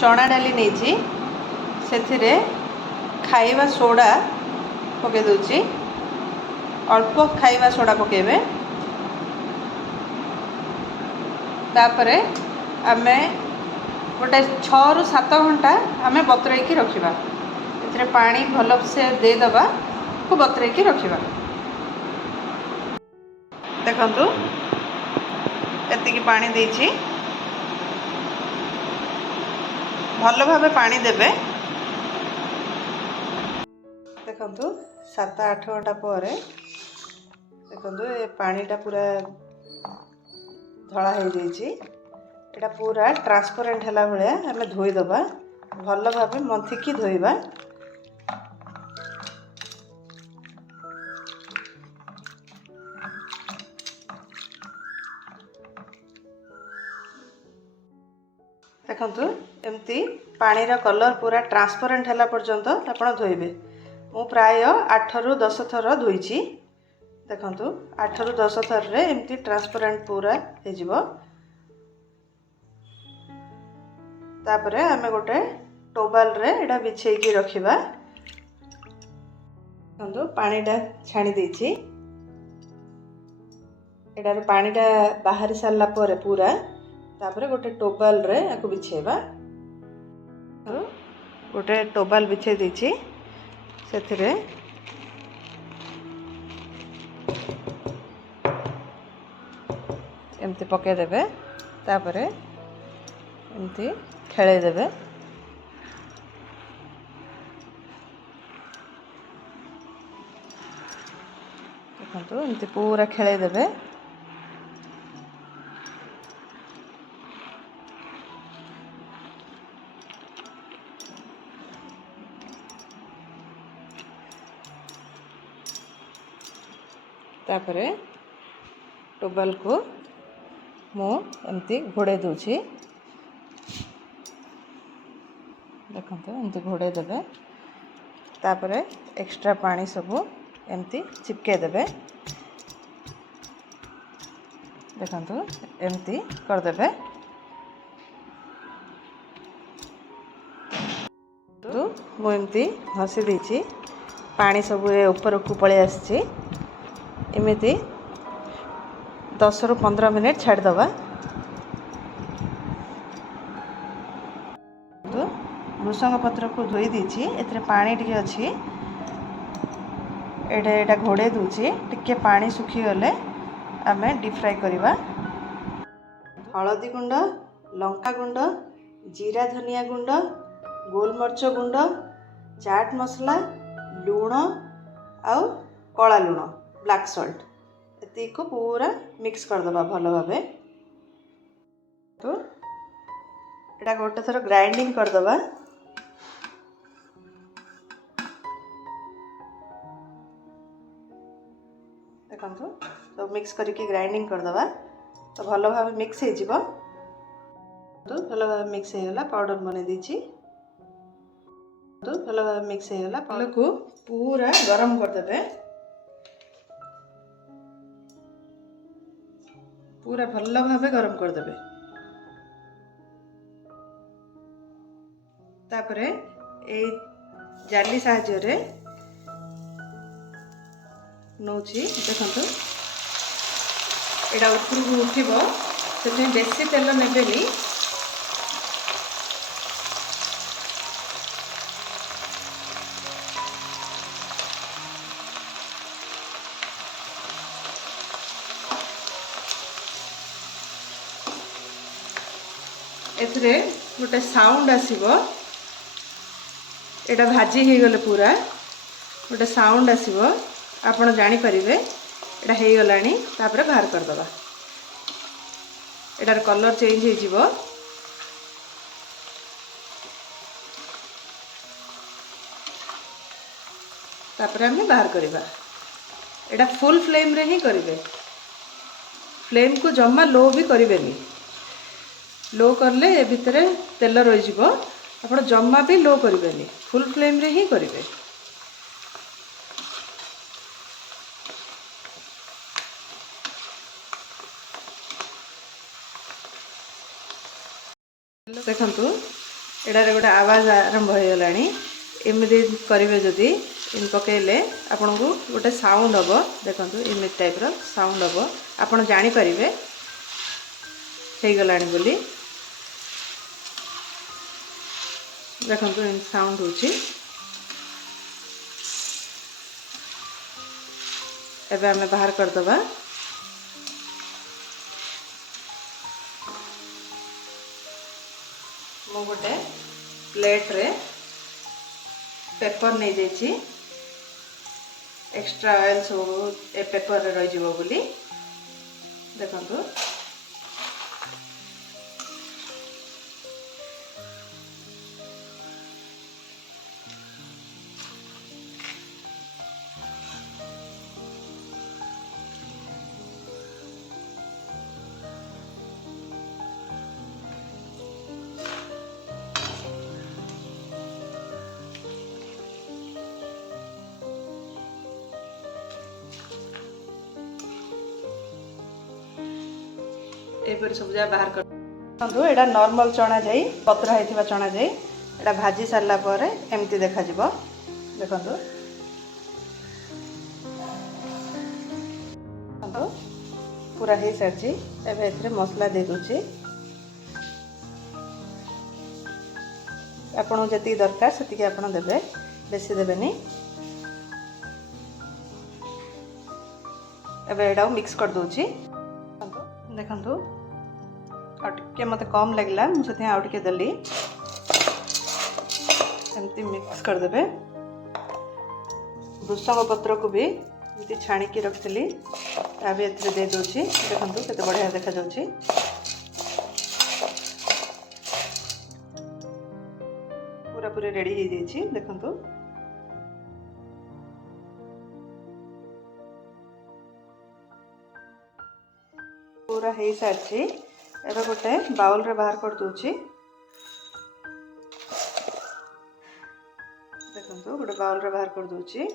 चना डाली नहीं से खाइबा सोडा पके दूची अल्प खाइबा सोडा पकेबे तापरे आमे गोटे 6 ରୁ 7 घंटा आमे बतुरेकी रखिबा एथिरे पानी भल से दे दबा को बतुरेकी रखिबा देखंतु एतिकी पानी देछि भल भाबे पानी देबे देखंतु 7-8 घंटा पर देखंतु ए पानीटा पूरा धला हो जाइए एटा पूरा ट्रांसपेरेंट है भाया आम धोईदबा भल भाव मंथिकी धोइबा देखंतु एमती पानीर कलर पूरा ट्रांसपेरेंट है पर्यंत आपण धोइबे मु प्राय 8 ରୁ 10 थर धोईची देखंतु 8 ରୁ 10 थर रे एमती ट्रांसपेरेंट पूरा हे जिवो तापरे आमे गोटे टोबाल रे एडा बिछेकी रखिबा देखंतु पानीटा छाणी देछि एडार पानीटा बाहरी सारला परे पूरा तापरे गोटे टोबाल रे आकु बिछेबा गोटे टोबाल बिछे देछि सेथिरे एमती पके देबे तापरे एमती खेले देबे देखंतु एमती पूरा खेले देबे तापरे टोबाल को मु एमती घोड़े दूची देखते एमती घोड़े देबे तापरे एक्स्ट्रा पानी सबू एमती चिपके देबे देखंतु एमती करदेबे तो मु एमती घसी देछि पानी सबू ऊपर को पळे आछि एमती 10 ରୁ 15 मिनिट छाड़ दबा तो भृषंग पत्र को धोई दीची एथरे पानी टिके अछि एटा घोड़े दूची टिके पानी सुखी गले आमे डीप फ्राई करिबा हळदी गुंड लंका गुंड जीरा धनिया गुंड गोलमर्च गुंड चाट मसला लूण आउ कला लूण ब्लैक सॉल्ट एती को पूरा मिक्स कर दबा भलो भाबे तो एटा गोटे थर ग्राइंडिंग कर दबा देखंतु तो मिक्स करके ग्राइंडिंग कर दबा तो भलो भाबे मिक्स हे जिवो तो भलो भाबे मिक्स हे गला पाउडर बने दीची तो भलो भाबे मिक्स हे गला पाउडर को पूरा गरम कर देबे पूरा भल भावे गरम कर देबे तापरे ए जाली साहाय्य रे नौची देखंतु एडा ऊपर को उठिबो से बेसी तेल नेबेनी एथरे गोटे साउंड आसीबो एटा भाजी हे गले पूरा गोटे साउंड आसीबो आपण जानि परिबे एटा हे गलानी तापरे बाहर कर दबा एटार कलर चेंज हे जिवो तापरे हम बाहर करबा एटा फुल फ्लेम रे ही करिवे फ्लेम को जम्मा लो भी करिवेनी लो करले ए भितरे तेल रही जिवो आपण जम्मा भी लो करिवेनी फुल फ्लेम रे ही करिवे देखंतु एटार गोटे आवाज आरंभ हो गलानी एमती करेंगे जदि इन पकड़े आपन को गोटे साउंड हम देखो इमेज टाइप रो साउंड हम आपन जानीपर हो गलानी बोली देखो इन साउंड होची एबे हमें बाहर करदबा मु गोटे प्लेट रे पेपर नहीं जाइए एक्स्ट्रा ऑयल सब ए पेपर रे रही जीवो बोली देखंतु एपरी सब जगह बाहर कर एटा नॉर्मल चना जाई पतरा होइथिबा चना जाई एटा भाजी सारला परे एमती देखा जिवो देखंतु पूरा हे सारची एबे एथरे मसला दे दोची आपन जति दरकार सेति आपन देबे बेसी देबेनी एबे एटा मिक्स कर दोची देखंतु आटे मत कम लगला मुझे आउ टे दली एमती मिक्स करदे भृषंग पत्र को भी एमती छाणिकी रखी ता भी एथरे दे दोची देखंतु केते बढ़िया देखा जाउची पूरा पूरी रेडी हो जाइए देखंतु पूरा हो सारी एबे गोटे बाउल रे बाहर कर दूची देखंतु गोटे बाउल रे बाहर कर दूची